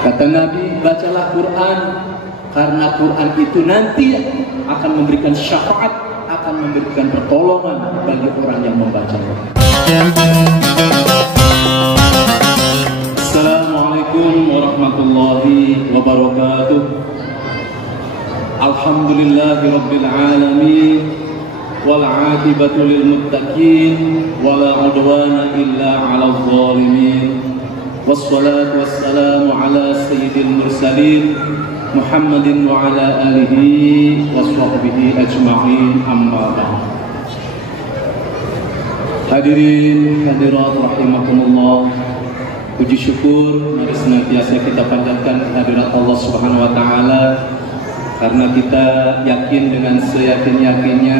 Kata Nabi, bacalah Quran, karena Quran itu nanti akan memberikan syafaat, akan memberikan pertolongan bagi orang yang membacanya. Assalamualaikum warahmatullahi wabarakatuh. Alhamdulillahi rabbil alamin, wal aqibatu lil muttaqin, wala udwana illa 'alal zalimin. Wassalatu wassalamu ala sayyidil mursalin Muhammadin wa ala alihi wa sahbihi ajma'in, amma ba'd. Hadirin hadirat rahimakumullah, puji syukur mari senantiasa kita panjatkan kehadirat Allah Subhanahu wa taala, karena kita yakin dengan seyakin-yakinnya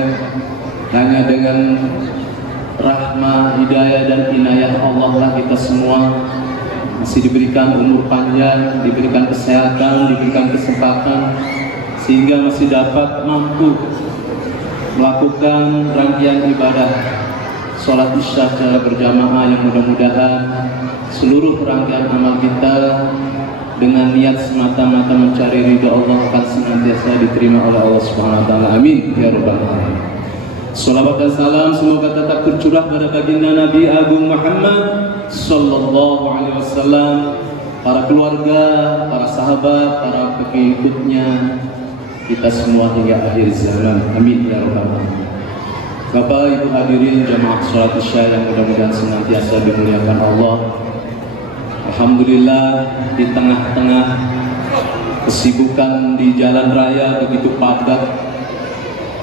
hanya dengan rahmah, hidayah dan inayah Allah lah kita semua masih diberikan umur panjang, diberikan kesehatan, diberikan kesempatan, sehingga masih dapat mampu melakukan rangkaian ibadah sholat isya secara berjamaah yang mudah-mudahan seluruh rangkaian amal kita dengan niat semata-mata mencari ridha Allah akan senantiasa diterima oleh Allah Subhanahu wa taala. Amin ya rabbal alamin. Salawat dan salam semoga tetap tercurah pada baginda Nabi Agung Muhammad sallallahu alaihi wasallam, para keluarga, para sahabat, para pengikutnya, kita semua hingga akhir zaman. Amin ya rabbal alamin. Bapak Ibu hadirin jamaah salat isya yang mudah-mudahan senantiasa dimuliakan Allah. Alhamdulillah, di tengah-tengah kesibukan di jalan raya begitu padat,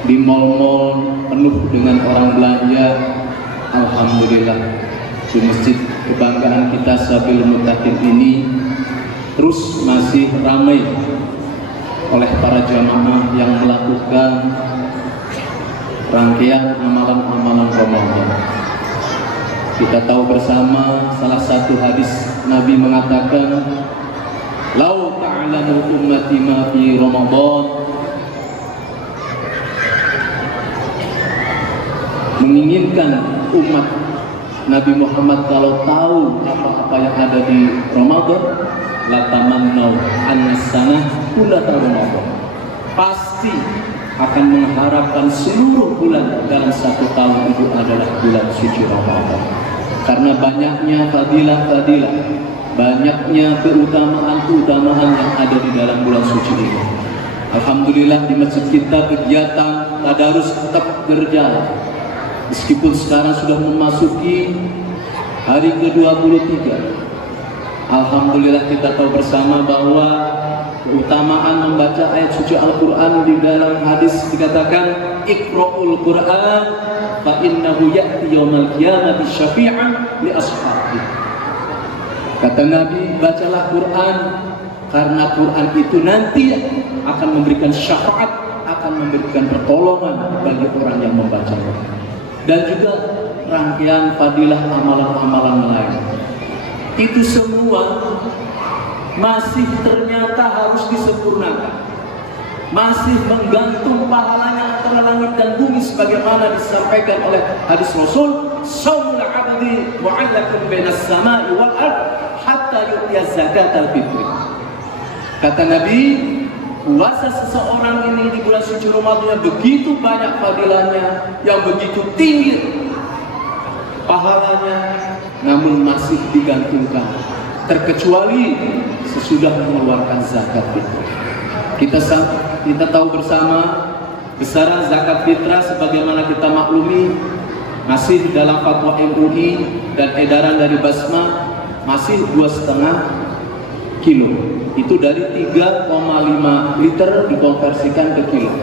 di mal-mal penuh dengan orang belanja, alhamdulillah di masjid kebanggaan kita Sabil Muttaqin ini terus masih ramai oleh para jamaah yang melakukan rangkaian amalan-amalan Ramadan. Kita tahu bersama salah satu hadis Nabi mengatakan, "Lau ta'lamu ummati ma fi Ramadan." Menginginkan umat Nabi Muhammad kalau tahu apa-apa yang ada di Ramadan, la tamannau an-sanah kullata Ramadan. Pasti akan mengharapkan seluruh bulan dalam satu tahun itu adalah bulan suci Ramadan. Karena banyaknya fadilah-fadilah, banyaknya keutamaan-keutamaan yang ada di dalam bulan suci ini. Alhamdulillah di masjid kita kegiatan tadarus tetap berjalan. Meskipun sekarang sudah memasuki hari ke-23, alhamdulillah kita tahu bersama bahwa keutamaan membaca ayat suci Al-Quran di dalam hadis dikatakan, "Iqra'ul Quran fa innahu ya'ti yaumal qiyamati syafi'an li ashabihi." Kata Nabi, bacalah Quran, karena Quran itu nanti akan memberikan syafaat, akan memberikan pertolongan bagi orang yang membacanya. Dan juga rangkaian fadilah amalan-amalan lain. Itu semua masih ternyata harus disempurnakan, masih menggantung pahalanya antara langit dan bumi, sebagaimana disampaikan oleh hadis Rasul, "Shaumul 'abdi mu'allaqun bainas sama'i wal ard hatta yu'tiya zakatal fitri." Kata Nabi, puasa seseorang ini di bulan suci Ramadan yang begitu banyak fadilahnya, yang begitu tinggi pahalanya, namun masih digantungkan, terkecuali sesudah mengeluarkan zakat fitrah. Kita tahu bersama besaran zakat fitrah sebagaimana kita maklumi masih dalam fatwa MUI dan edaran dari Basma masih 2,5 kilo. Itu dari 3,5 liter dikonversikan ke kilo.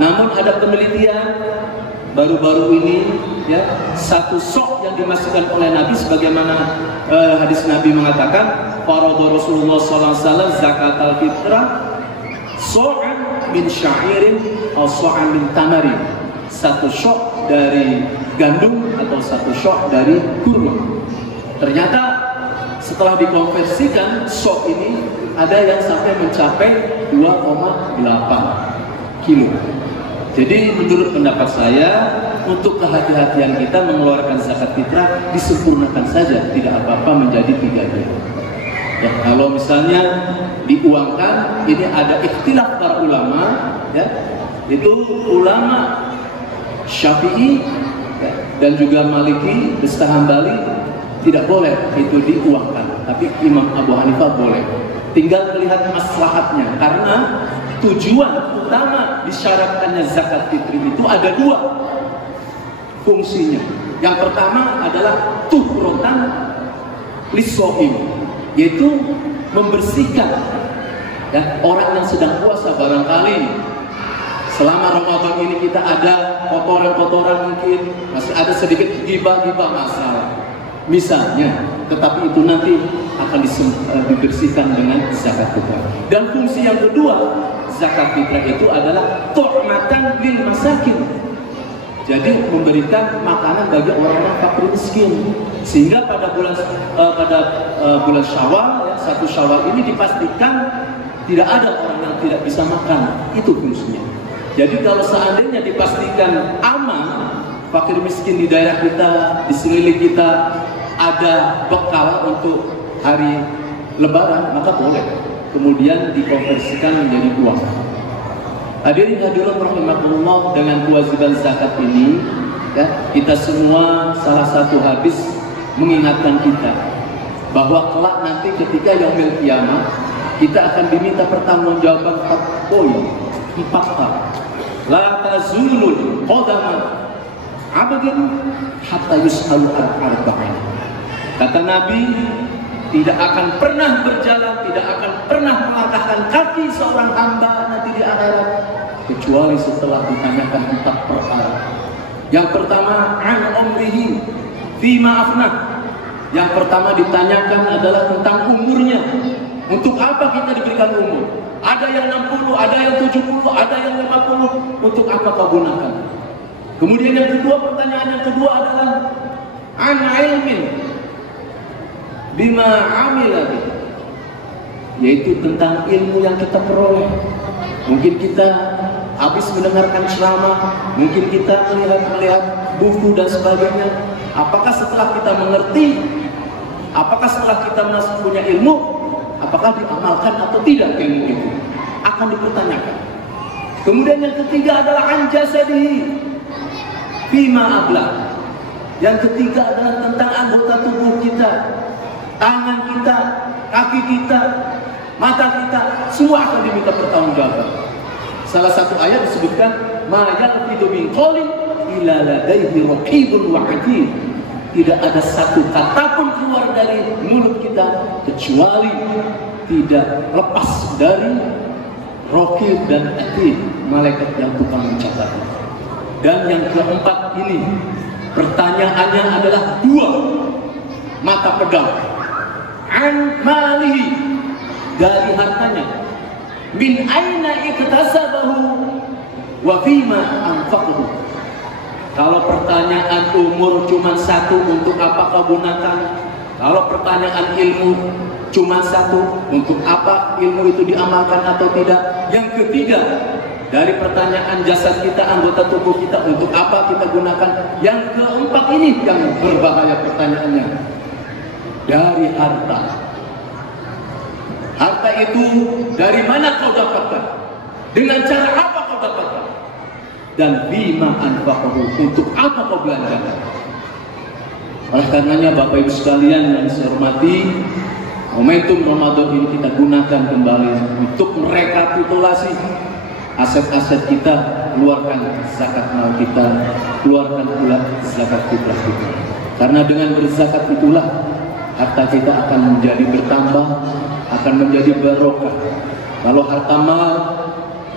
Namun ada penelitian baru-baru ini, ya, satu sok yang dimasukkan oleh Nabi sebagaimana hadis Nabi mengatakan, "Farada Rasulullah SAW zakat al-fitrah so'an min sya'irin atau so'an min tamarin." Satu sok dari gandum atau satu sok dari kurma. Ternyata setelah dikonversikan, sok ini ada yang sampai mencapai 2,8 kilo. Jadi menurut pendapat saya, untuk kehati-hatian kita mengeluarkan zakat fitrah disempurnakan saja, tidak apa-apa menjadi 3 kilo. Ya, kalau misalnya diuangkan, ini ada ikhtilaf para ulama, ya, itu ulama Syafi'i ya, dan juga Maliki, Besta Hambali tidak boleh itu diuangkan, tapi Imam Abu Hanifah boleh. Tinggal melihat maslahatnya, karena tujuan utama disyaratkannya zakat fitri itu ada dua fungsinya. Yang pertama adalah tuhrotan lissoim, yaitu membersihkan ya, orang yang sedang puasa. Barangkali selama Ramadan ini kita ada kotoran-kotoran, mungkin masih ada sedikit gibah-gibah masalah misalnya, tetapi itu nanti akan dibersihkan dengan zakat fitrah. Dan fungsi yang kedua zakat fitrah itu adalah tu'matan lil masakin, jadi memberikan makanan bagi orang-orang fakir miskin, sehingga pada bulan Syawal, ya, 1 Syawal ini dipastikan tidak ada orang yang tidak bisa makan. Itu fungsinya. Jadi kalau seandainya dipastikan aman, fakir miskin di daerah kita, di sekeliling kita ada bekal untuk hari Lebaran, maka boleh kemudian dikonversikan menjadi uang. Hadirin hadirat rahimakumullah, dengan kewajiban zakat ini ya, kita semua salah satu hadis mengingatkan kita bahwa kelak nanti ketika yaumil qiyamah kita akan diminta pertanggungjawaban 4 poin, 4 hal. La tazulul qadaman abdin hatta yus'alu an arba'in. Kata Nabi, tidak akan pernah berjalan, tidak akan pernah melangkahkan kaki seorang hamba nanti di akhirat kecuali setelah ditanyakan 4 perkara. Yang pertama, an umrihi fima afnah. Yang pertama ditanyakan adalah tentang umurnya. Untuk apa kita diberikan umur? Ada yang 60, ada yang 70, ada yang 50. Untuk apa kau gunakan? Kemudian yang kedua, pertanyaan yang kedua adalah an ilmin bima amila, yaitu tentang ilmu yang kita peroleh. Mungkin kita habis mendengarkan ceramah, mungkin kita melihat buku dan sebagainya. Apakah setelah kita mengerti, apakah setelah kita punya ilmu, apakah diamalkan atau tidak ilmu itu? Akan dipertanyakan. Kemudian yang ketiga adalah an jasadihi bima abla. Yang ketiga adalah tentang anggota tubuh kita. Tangan kita, kaki kita, mata kita, semua akan diminta pertanggungjawaban. Salah satu ayat disebutkan, ma yalfidu min qawlin illa ladaihi raqibun wa atid. Tidak ada satu kata pun keluar dari mulut kita kecuali tidak lepas dari raqib dan atid, malaikat yang tukang mencatat. Dan yang keempat ini, pertanyaannya adalah 2 mata pedang. An malihi, dari hartanya. Min aina iktasabahu wa fima anfaqahu. Kalau pertanyaan umur cuma 1, untuk apa kau gunakan? Kalau pertanyaan ilmu cuma 1, untuk apa ilmu itu diamalkan atau tidak? Yang ketiga, dari pertanyaan jasad kita, anggota tubuh kita, untuk apa kita gunakan? Yang keempat ini yang berbahaya pertanyaannya. Dari harta. Harta itu dari mana kau dapatkan? Dengan cara apa kau dapatkan? Dan bima anfaqahu, untuk apa kau belanjakan? Oleh karenanya Bapak Ibu sekalian yang saya hormati, momentum Ramadan ini kita gunakan kembali untuk merekapitulasi aset-aset kita, keluarkan zakat mal kita, keluarkan pula zakat fitrah kita. Karena dengan berzakat itulah harta kita akan menjadi bertambah, akan menjadi barokah. Kalau harta mal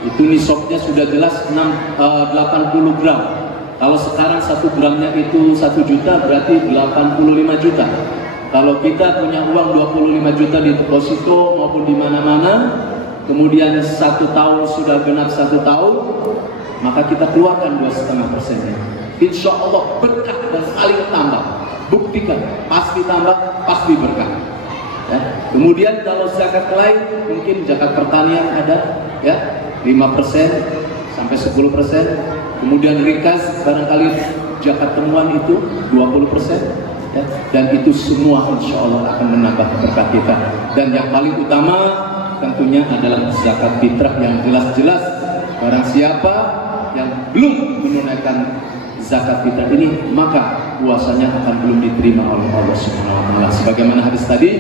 itu nisabnya sudah jelas 80 gram. Kalau sekarang 1 gramnya itu 1 juta, berarti 85 juta. Kalau kita punya uang 25 juta di deposito maupun di mana-mana, kemudian 1 tahun sudah genap 1 tahun, maka kita keluarkan 2,5%-nya. Insya Allah berkah dan saling tambah. Buktikan, pasti tambah, pasti berkah. Ya. Kemudian kalau zakat lain, mungkin zakat pertanian ada, ya 5% sampai 10%. Kemudian rikas barangkali zakat temuan itu 20%. ya, dan itu semua insya Allah akan menambah berkah kita. Dan yang paling utama tentunya adalah zakat fitrah yang jelas-jelas barang siapa yang belum menunaikan zakat fitrah ini maka puasanya akan belum diterima oleh Allah Subhanahu wa taala. Sebagaimana hadis tadi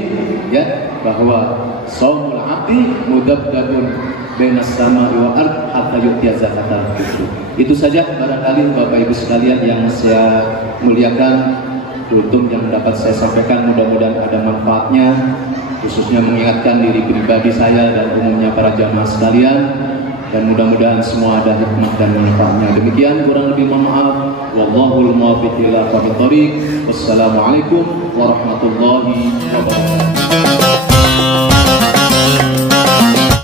ya, bahwa shaumul abdi mudabdabun bainas sama'i wal ard hatta yu'tiya zakatal fitr. Itu saja barangkali Bapak Ibu sekalian yang saya muliakan, beruntung yang dapat saya sampaikan, mudah-mudahan ada manfaatnya, khususnya mengingatkan diri pribadi saya dan umumnya para jamaah sekalian, dan mudah-mudahan semua ada hikmah dan manfaatnya. Demikian, kurang lebih mohon maaf. Wallahul muwaffiq ila aqwamit thoriq. Wassalamualaikum warahmatullahi wabarakatuh.